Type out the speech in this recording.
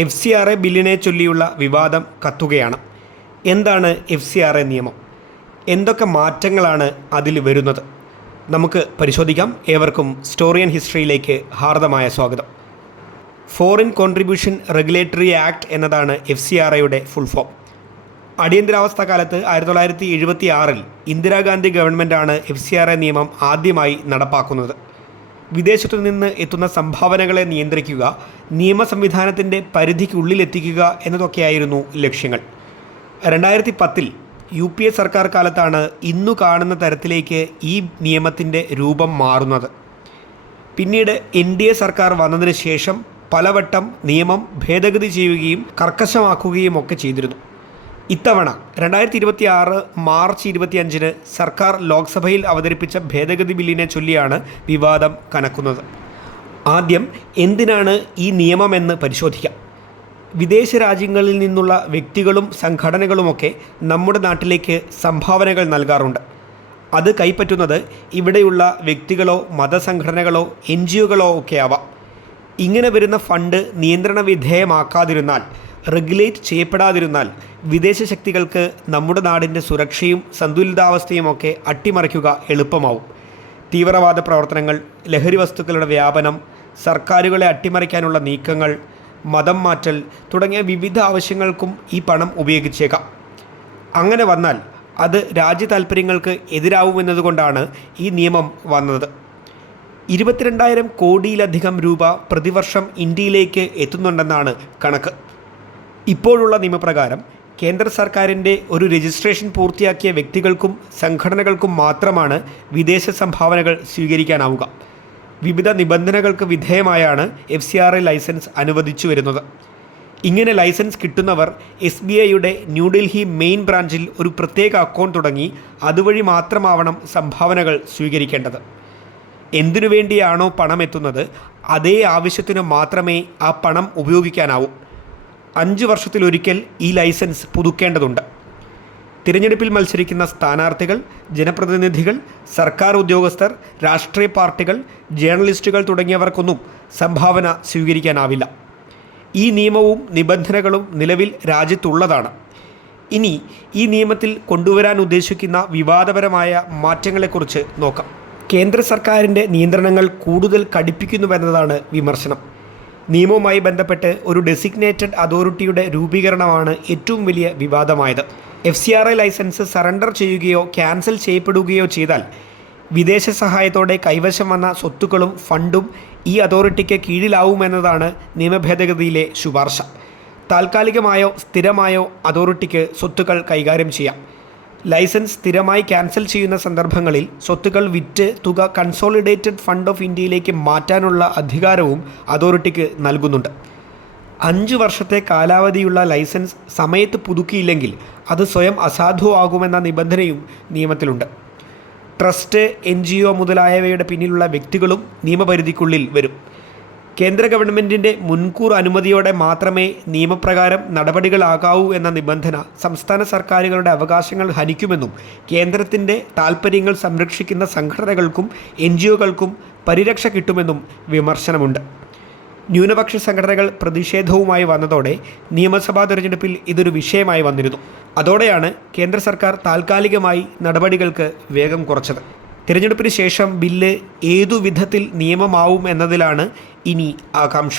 FCRA ബില്ലിനെ ചൊല്ലിയുള്ള വിവാദം കത്തുകയാണ്. എന്താണ് FCRA നിയമം? എന്തൊക്കെ മാറ്റങ്ങളാണ് അതിൽ വരുന്നത്? നമുക്ക് പരിശോധിക്കാം. ഏവർക്കും സ്റ്റോറി ആൻഡ് ഹിസ്റ്ററിയിലേക്ക് ഹാർദമായ സ്വാഗതം. ഫോറിൻ കോൺട്രിബ്യൂഷൻ റെഗുലേറ്ററി ആക്ട് എന്നതാണ് FCRAയുടെ ഫുൾ ഫോം. അടിയന്തരാവസ്ഥ കാലത്ത് 1976 ഇന്ദിരാഗാന്ധി ഗവൺമെൻറ്റാണ് FCRA നിയമം ആദ്യമായി നടപ്പാക്കുന്നത്. വിദേശത്തു നിന്ന് എത്തുന്ന സംഭാവനകളെ നിയന്ത്രിക്കുക, നിയമ സംവിധാനത്തിൻ്റെ പരിധിക്കുള്ളിലെത്തിക്കുക എന്നതൊക്കെയായിരുന്നു ലക്ഷ്യങ്ങൾ. 2010 UPA സർക്കാർ കാലത്താണ് ഇന്നു കാണുന്ന തരത്തിലേക്ക് ഈ നിയമത്തിൻ്റെ രൂപം മാറുന്നത്. പിന്നീട് NDA സർക്കാർ വന്നതിന് ശേഷം പലവട്ടം നിയമം ഭേദഗതി ചെയ്യുകയും കർക്കശമാക്കുകയും ഒക്കെ ചെയ്തിരുന്നു. ഇത്തവണ 2026 മാർച്ച് 25 സർക്കാർ ലോക്സഭയിൽ അവതരിപ്പിച്ച ഭേദഗതി ബില്ലിനെ ചൊല്ലിയാണ് വിവാദം കനക്കുന്നത്. ആദ്യം എന്തിനാണ് ഈ നിയമമെന്ന് പരിശോധിക്കാം. വിദേശ രാജ്യങ്ങളിൽ നിന്നുള്ള വ്യക്തികളും സംഘടനകളുമൊക്കെ നമ്മുടെ നാട്ടിലേക്ക് സംഭാവനകൾ നൽകാറുണ്ട്. അത് കൈപ്പറ്റുന്നത് ഇവിടെയുള്ള വ്യക്തികളോ മതസംഘടനകളോ NGOകളോ ഒക്കെ ആവാം. ഇങ്ങനെ വരുന്ന ഫണ്ട് നിയന്ത്രണ വിധേയമാക്കാതിരുന്നാൽ, റെഗുലേറ്റ് ചെയ്യപ്പെടാതിരുന്നാൽ വിദേശ ശക്തികൾക്ക് നമ്മുടെ നാടിൻ്റെ സുരക്ഷയും സന്തുലിതാവസ്ഥയുമൊക്കെ അട്ടിമറിക്കുക എളുപ്പമാവും. തീവ്രവാദ പ്രവർത്തനങ്ങൾ, ലഹരി വസ്തുക്കളുടെ വ്യാപനം, സർക്കാരുകളെ അട്ടിമറിക്കാനുള്ള നീക്കങ്ങൾ, മതം മാറ്റൽ തുടങ്ങിയ വിവിധ ആവശ്യങ്ങൾക്കും ഈ പണം ഉപയോഗിച്ചേക്കാം. അങ്ങനെ വന്നാൽ അത് രാജ്യ താൽപ്പര്യങ്ങൾക്ക് എതിരാവുമെന്നതുകൊണ്ടാണ് ഈ നിയമം വന്നത്. 22,000 കോടിയിലധികം രൂപ പ്രതിവർഷം ഇന്ത്യയിലേക്ക് എത്തുന്നുണ്ടെന്നാണ് കണക്ക്. ഇപ്പോഴുള്ള നിയമപ്രകാരം കേന്ദ്ര സർക്കാരിൻ്റെ ഒരു രജിസ്ട്രേഷൻ പൂർത്തിയാക്കിയ വ്യക്തികൾക്കും സംഘടനകൾക്കും മാത്രമാണ് വിദേശ സംഭാവനകൾ സ്വീകരിക്കാനാവുക. വിവിധ നിബന്ധനകൾക്ക് വിധേയമായാണ് FCRA ലൈസൻസ് അനുവദിച്ചു വരുന്നത്. ഇങ്ങനെ ലൈസൻസ് കിട്ടുന്നവർ SBIയുടെ ന്യൂഡൽഹി മെയിൻ ബ്രാഞ്ചിൽ ഒരു പ്രത്യേക അക്കൗണ്ട് തുടങ്ങി അതുവഴി മാത്രമാവണം സംഭാവനകൾ സ്വീകരിക്കേണ്ടത്. എന്തിനു വേണ്ടിയാണോ പണം എത്തുന്നത് അതേ ആവശ്യത്തിന് മാത്രമേ ആ പണം ഉപയോഗിക്കാനാവൂ. 5 വർഷത്തിലൊരിക്കൽ ഈ ലൈസൻസ് പുതുക്കേണ്ടതുണ്ട്. തിരഞ്ഞെടുപ്പിൽ മത്സരിക്കുന്ന സ്ഥാനാർത്ഥികൾ, ജനപ്രതിനിധികൾ, സർക്കാർ ഉദ്യോഗസ്ഥർ, രാഷ്ട്രീയ പാർട്ടികൾ, ജേർണലിസ്റ്റുകൾ തുടങ്ങിയവർക്കൊന്നും സംഭാവന സ്വീകരിക്കാനാവില്ല. ഈ നിയമവും നിബന്ധനകളും നിലവിൽ രാജ്യത്തുള്ളതാണ്. ഇനി ഈ നിയമത്തിൽ കൊണ്ടുവരാൻ ഉദ്ദേശിക്കുന്ന വിവാദപരമായ മാറ്റങ്ങളെക്കുറിച്ച് നോക്കാം. കേന്ദ്ര സർക്കാരിൻ്റെ നിയന്ത്രണങ്ങൾ കൂടുതൽ കടുപ്പിക്കുന്നുവെന്നതാണ് വിമർശനം. നിയമവുമായി ബന്ധപ്പെട്ട് ഒരു ഡെസിഗ്നേറ്റഡ് അതോറിറ്റിയുടെ രൂപീകരണമാണ് ഏറ്റവും വലിയ വിവാദമായത്. FCRA ലൈസൻസ് സറണ്ടർ ചെയ്യുകയോ ക്യാൻസൽ ചെയ്യപ്പെടുകയോ ചെയ്താൽ വിദേശ സഹായത്തോടെ കൈവശം വന്ന സ്വത്തുക്കളും ഫണ്ടും ഈ അതോറിറ്റിക്ക് കീഴിലാവുമെന്നതാണ് നിയമഭേദഗതിയിലെ ശുപാർശ. താൽക്കാലികമായോ സ്ഥിരമായോ അതോറിറ്റിക്ക് സ്വത്തുക്കൾ കൈകാര്യം ചെയ്യാം. ലൈസൻസ് സ്ഥിരമായി ക്യാൻസൽ ചെയ്യുന്ന സന്ദർഭങ്ങളിൽ സ്വത്തുക്കൾ വിറ്റ് തുക കൺസോളിഡേറ്റഡ് ഫണ്ട് ഓഫ് ഇന്ത്യയിലേക്ക് മാറ്റാനുള്ള അധികാരവും അതോറിറ്റിക്ക് നൽകുന്നുണ്ട്. 5 വർഷത്തെ കാലാവധിയുള്ള ലൈസൻസ് സമയത്ത് പുതുക്കിയില്ലെങ്കിൽ അത് സ്വയം അസാധുവാകുമെന്ന നിബന്ധനയും നിയമത്തിലുണ്ട്. ട്രസ്റ്റ്, NGO മുതലായവയുടെ പിന്നിലുള്ള വ്യക്തികളും നിയമപരിധിക്കുള്ളിൽ വരും. കേന്ദ്ര ഗവൺമെൻറ്റിൻ്റെ മുൻകൂർ അനുമതിയോടെ മാത്രമേ നിയമപ്രകാരം നടപടികളാകാവൂ എന്ന നിബന്ധന സംസ്ഥാന സർക്കാരുകളുടെ അവകാശങ്ങൾ ഹനിക്കുമെന്നും കേന്ദ്രത്തിൻ്റെ താൽപ്പര്യങ്ങൾ സംരക്ഷിക്കുന്ന സംഘടനകൾക്കും NGOകൾക്കും പരിരക്ഷ കിട്ടുമെന്നും വിമർശനമുണ്ട്. ന്യൂനപക്ഷ സംഘടനകൾ പ്രതിഷേധവുമായി വന്നതോടെ നിയമസഭാ തെരഞ്ഞെടുപ്പിൽ ഇതൊരു വിഷയമായി വന്നിരുന്നു. അതോടെയാണ് കേന്ദ്ര സർക്കാർ താൽക്കാലികമായി നടപടികൾക്ക് വേഗം കുറച്ചത്. തിരഞ്ഞെടുപ്പിന് ശേഷം ബില്ല് ഏതു വിധത്തിൽ നിയമമാവും എന്നതിലാണ് ഇനി ആകാംക്ഷ.